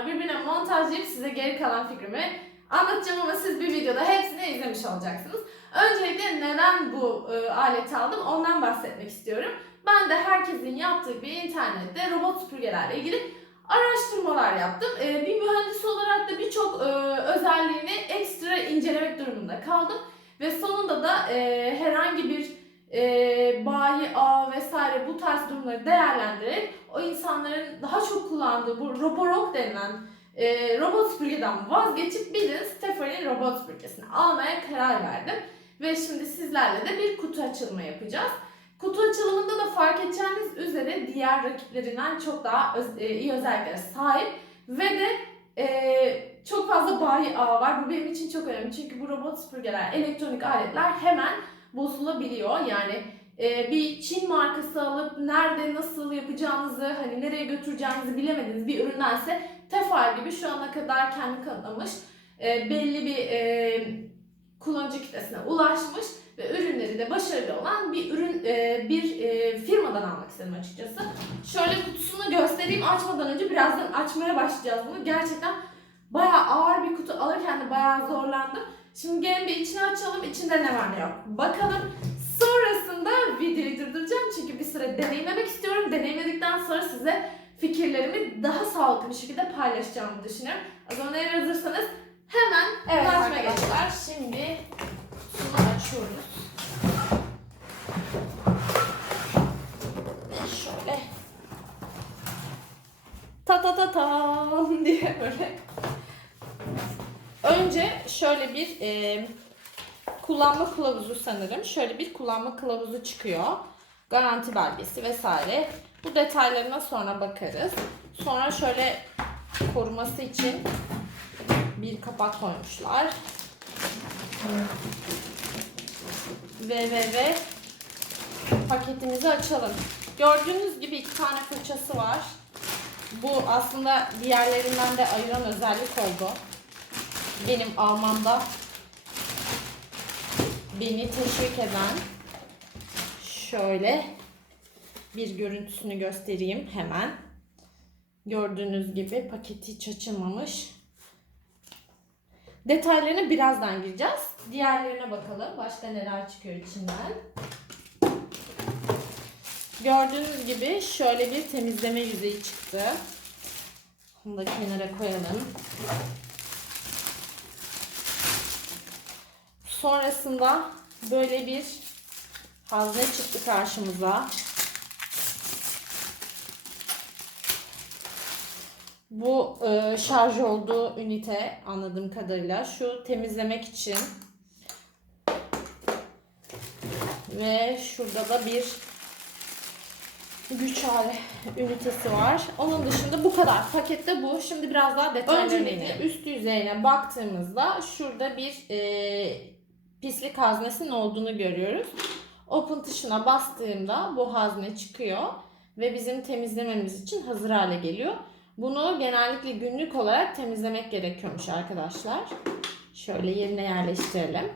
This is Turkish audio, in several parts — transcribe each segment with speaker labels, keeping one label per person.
Speaker 1: sonra birbirine montajlayıp size geri kalan fikrimi anlatacağım ama siz bir videoda hepsini izlemiş olacaksınız. Öncelikle neden bu e, aleti aldım ondan bahsetmek istiyorum. Ben de herkesin yaptığı bir internette robot süpürgelerle ilgili araştırmalar yaptım. E, bir mühendis olarak da birçok e, özelliğini ekstra incelemek durumunda kaldım. Ve sonunda da e, herhangi bir e, bayi ağ vesaire bu tarz durumları değerlendirerek o insanların daha çok kullandığı bu Roborock denilen e, robot süpürgeden vazgeçip bildiğin Stephanie robot süpürgesini almaya karar verdim. Ve şimdi sizlerle de bir kutu açılımı yapacağız. Kutu açılımında da fark edeceğiniz üzere diğer rakiplerinden çok daha öz- e, iyi özelliklere sahip ve de e, çok fazla bayi ağı var. Bu benim için çok önemli çünkü bu robot süpürgeler, elektronik aletler hemen bozulabiliyor. Yani e, bir Çin markası alıp nerede nasıl yapacağınızı, hani nereye götüreceğinizi bilemediğiniz bir üründense Tefal gibi şu ana kadar kendi kanıtlamış e, belli bir e, kullanıcı kitlesine ulaşmış ve ürünleri de başarılı olan bir ürün e, bir e, firmadan almak istedim açıkçası. Şöyle kutusunu göstereyim açmadan önce birazdan açmaya başlayacağız bunu. Gerçekten bayağı ağır bir kutu alırken de bayağı zorlandım. Şimdi gelin bir içini açalım. İçinde ne var ne yok. Bakalım. Sonrasında videoyu durduracağım çünkü bir süre deneyimlemek istiyorum. Deneyimledikten sonra size fikirlerimi daha sağlıklı bir şekilde paylaşacağımı düşünüyorum. O zaman eğer hazırsanız hemen
Speaker 2: Evet
Speaker 1: geçelim.
Speaker 2: arkadaşlar şimdi kutusunu açıyoruz. Şöyle
Speaker 1: Ta ta ta ta diye böyle.
Speaker 2: Önce şöyle bir e, kullanma kılavuzu sanırım. Şöyle bir kullanma kılavuzu çıkıyor. Garanti belgesi vesaire. Bu detaylarına sonra bakarız. Sonra şöyle koruması için bir kapak koymuşlar. Ve ve ve paketimizi açalım. Gördüğünüz gibi iki tane fırçası var. Bu aslında diğerlerinden de ayıran özellik oldu. Benim almamda beni teşvik eden şöyle bir görüntüsünü göstereyim hemen. Gördüğünüz gibi paketi hiç açılmamış. Detaylarına birazdan gireceğiz. Diğerlerine bakalım. Başka neler çıkıyor içinden. Gördüğünüz gibi şöyle bir temizleme yüzeyi çıktı. Bunu da kenara koyalım. Sonrasında böyle bir hazne çıktı karşımıza. Bu e, şarj olduğu ünite anladığım kadarıyla şu temizlemek için. Ve şurada da bir güç hali ünitesi var. Onun dışında bu kadar. Pakette bu. Şimdi biraz daha detaylarına
Speaker 1: Öncelikle.
Speaker 2: Üst yüzeyine baktığımızda şurada bir e, pislik haznesinin olduğunu görüyoruz. Open tuşuna bastığımda bu hazne çıkıyor ve bizim temizlememiz için hazır hale geliyor. Bunu genellikle günlük olarak temizlemek gerekiyormuş arkadaşlar. Şöyle yerine yerleştirelim.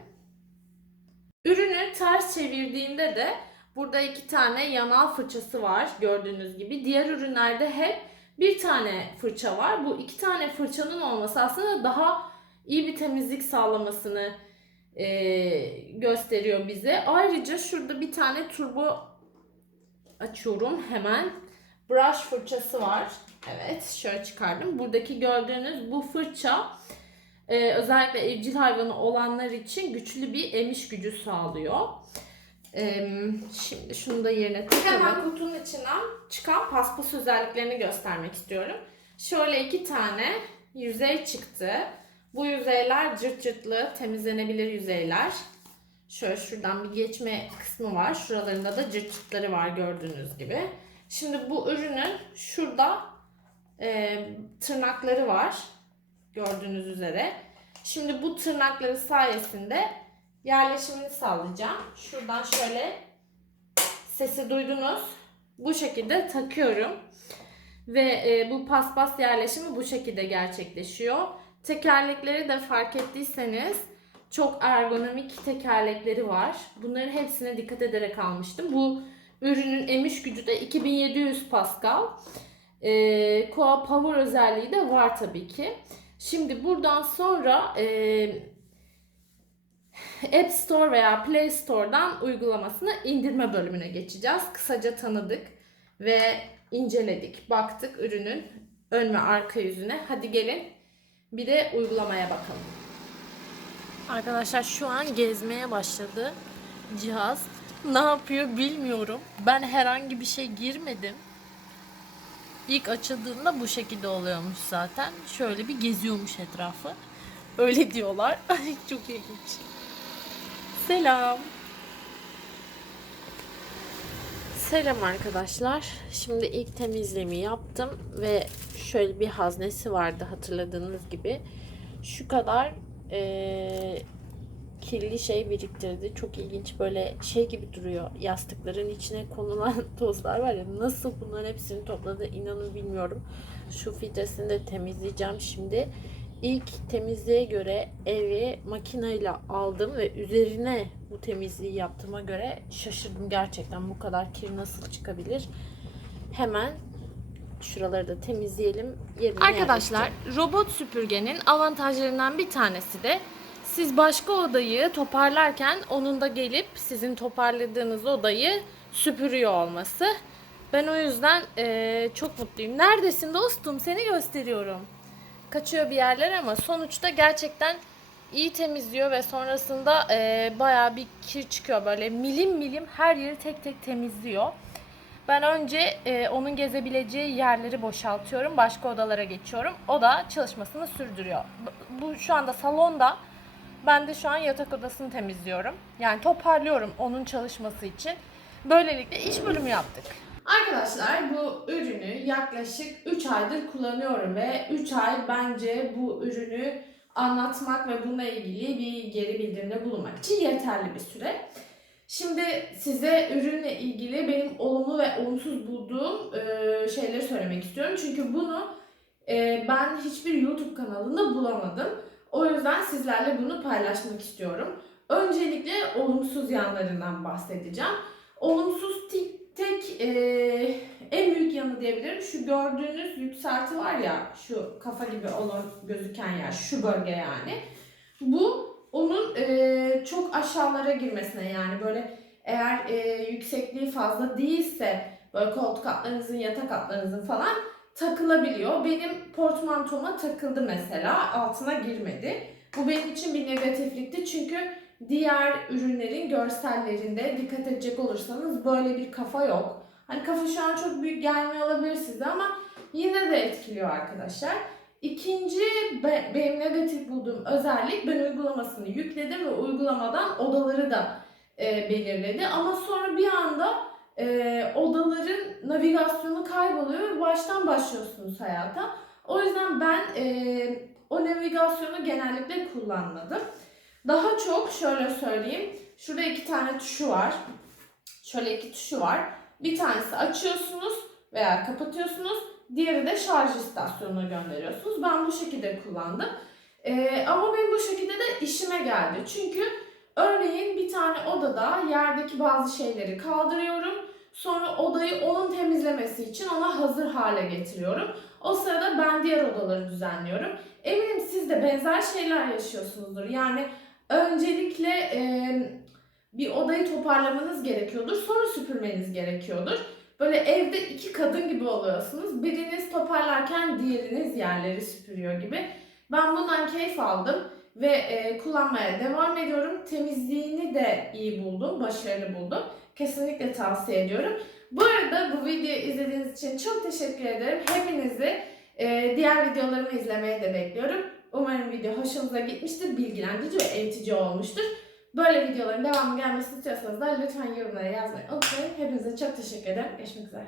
Speaker 2: Ürünü ters çevirdiğimde de burada iki tane yanal fırçası var gördüğünüz gibi. Diğer ürünlerde hep bir tane fırça var. Bu iki tane fırçanın olması aslında daha iyi bir temizlik sağlamasını e, gösteriyor bize. Ayrıca şurada bir tane turbo açıyorum hemen. Brush fırçası var. Evet şöyle çıkardım. Buradaki gördüğünüz bu fırça e, özellikle evcil hayvanı olanlar için güçlü bir emiş gücü sağlıyor. E, şimdi şunu da yerine takalım. Hemen kutunun içinden çıkan paspas özelliklerini göstermek istiyorum. Şöyle iki tane yüzey çıktı. Bu yüzeyler cırt cırtlı, temizlenebilir yüzeyler. Şöyle şuradan bir geçme kısmı var. Şuralarında da cırt cırtları var gördüğünüz gibi. Şimdi bu ürünün şurada e, tırnakları var. Gördüğünüz üzere. Şimdi bu tırnakları sayesinde yerleşimini sağlayacağım. Şuradan şöyle sesi duydunuz. Bu şekilde takıyorum. Ve e, bu paspas yerleşimi bu şekilde gerçekleşiyor. Tekerlekleri de fark ettiyseniz çok ergonomik tekerlekleri var. Bunların hepsine dikkat ederek almıştım. Bu ürünün emiş gücü de 2700 Pascal.
Speaker 1: e, Koa Power özelliği de var tabii ki. Şimdi buradan sonra e, App Store veya Play Store'dan uygulamasını indirme bölümüne geçeceğiz. Kısaca tanıdık ve inceledik, baktık ürünün ön ve arka yüzüne. Hadi gelin bir de uygulamaya bakalım. Arkadaşlar şu an gezmeye başladı cihaz. Ne yapıyor bilmiyorum. Ben herhangi bir şey girmedim. İlk açıldığında bu şekilde oluyormuş zaten. Şöyle bir geziyormuş etrafı. Öyle diyorlar. Çok ilginç. Selam. Selam arkadaşlar. Şimdi ilk temizliğimi yaptım ve şöyle bir haznesi vardı hatırladığınız gibi. Şu kadar eee, kirli şey biriktirdi. Çok ilginç böyle şey gibi duruyor. Yastıkların içine konulan tozlar var ya nasıl bunların hepsini topladı inanın bilmiyorum. Şu filtresini de temizleyeceğim şimdi. İlk temizliğe göre evi makineyle aldım ve üzerine bu temizliği yaptığıma göre şaşırdım gerçekten bu kadar kir nasıl çıkabilir. Hemen şuraları da temizleyelim. Yerine
Speaker 2: Arkadaşlar robot süpürgenin avantajlarından bir tanesi de siz başka odayı toparlarken onun da gelip sizin toparladığınız odayı süpürüyor olması. Ben o yüzden eee, çok mutluyum. Neredesin dostum? Seni gösteriyorum. Kaçıyor bir yerler ama sonuçta gerçekten iyi temizliyor ve sonrasında eee bayağı bir kir çıkıyor böyle milim milim her yeri tek tek temizliyor. Ben önce e, onun gezebileceği yerleri boşaltıyorum. Başka odalara geçiyorum. O da çalışmasını sürdürüyor. Bu şu anda salonda. Ben de şu an yatak odasını temizliyorum. Yani toparlıyorum onun çalışması için. Böylelikle iş bölümü yaptık. Arkadaşlar bu ürünü yaklaşık 3 aydır kullanıyorum ve 3 ay bence bu ürünü anlatmak ve bununla ilgili bir geri bildirimde bulunmak için yeterli bir süre. Şimdi size ürünle ilgili benim olumlu ve olumsuz bulduğum e, şeyleri söylemek istiyorum. Çünkü bunu e, ben hiçbir YouTube kanalında bulamadım. O yüzden sizlerle bunu paylaşmak istiyorum. Öncelikle olumsuz yanlarından bahsedeceğim. Olumsuz tek, tek e, en büyük yanı diyebilirim. Şu gördüğünüz yükselti var ya, şu kafa gibi olan gözüken yer, şu bölge yani. Bu onun e, çok aşağılara girmesine yani böyle eğer e, yüksekliği fazla değilse böyle koltuk altlarınızın, yatak altlarınızın falan takılabiliyor. Benim portmantoma takıldı mesela altına girmedi. Bu benim için bir negatiflikti çünkü diğer ürünlerin görsellerinde dikkat edecek olursanız böyle bir kafa yok. Hani kafa şu an çok büyük gelmiyor olabilir size ama yine de etkiliyor arkadaşlar. İkinci be- benim negatif bulduğum özellik ben uygulamasını yükledim ve uygulamadan odaları da e, belirledi. Ama sonra bir anda e, odaların navigasyonu kayboluyor ve baştan başlıyorsunuz hayata. O yüzden ben e, o navigasyonu genellikle kullanmadım. Daha çok şöyle söyleyeyim. Şurada iki tane tuşu var. Şöyle iki tuşu var. Bir tanesi açıyorsunuz veya kapatıyorsunuz. Diğeri de şarj istasyonuna gönderiyorsunuz. Ben bu şekilde kullandım. Ee, ama benim bu şekilde de işime geldi. Çünkü örneğin bir tane odada yerdeki bazı şeyleri kaldırıyorum. Sonra odayı onun temizlemesi için ona hazır hale getiriyorum. O sırada ben diğer odaları düzenliyorum. Eminim siz de benzer şeyler yaşıyorsunuzdur. Yani öncelikle e, bir odayı toparlamanız gerekiyordur. Sonra süpürmeniz gerekiyordur. Böyle evde iki kadın gibi oluyorsunuz. Biriniz toparlarken diğeriniz yerleri süpürüyor gibi. Ben bundan keyif aldım ve e, kullanmaya devam ediyorum. Temizliğini de iyi buldum, başarılı buldum. Kesinlikle tavsiye ediyorum. Bu arada bu videoyu izlediğiniz için çok teşekkür ederim. Hepinizi e, diğer videolarımı izlemeye de bekliyorum. Umarım video hoşunuza gitmiştir, bilgilendirici ve eğitici olmuştur. Böyle videoların devamı gelmesini istiyorsanız da lütfen yorumlara yazmayı unutmayın. Hepinize çok teşekkür ederim. Görüşmek üzere.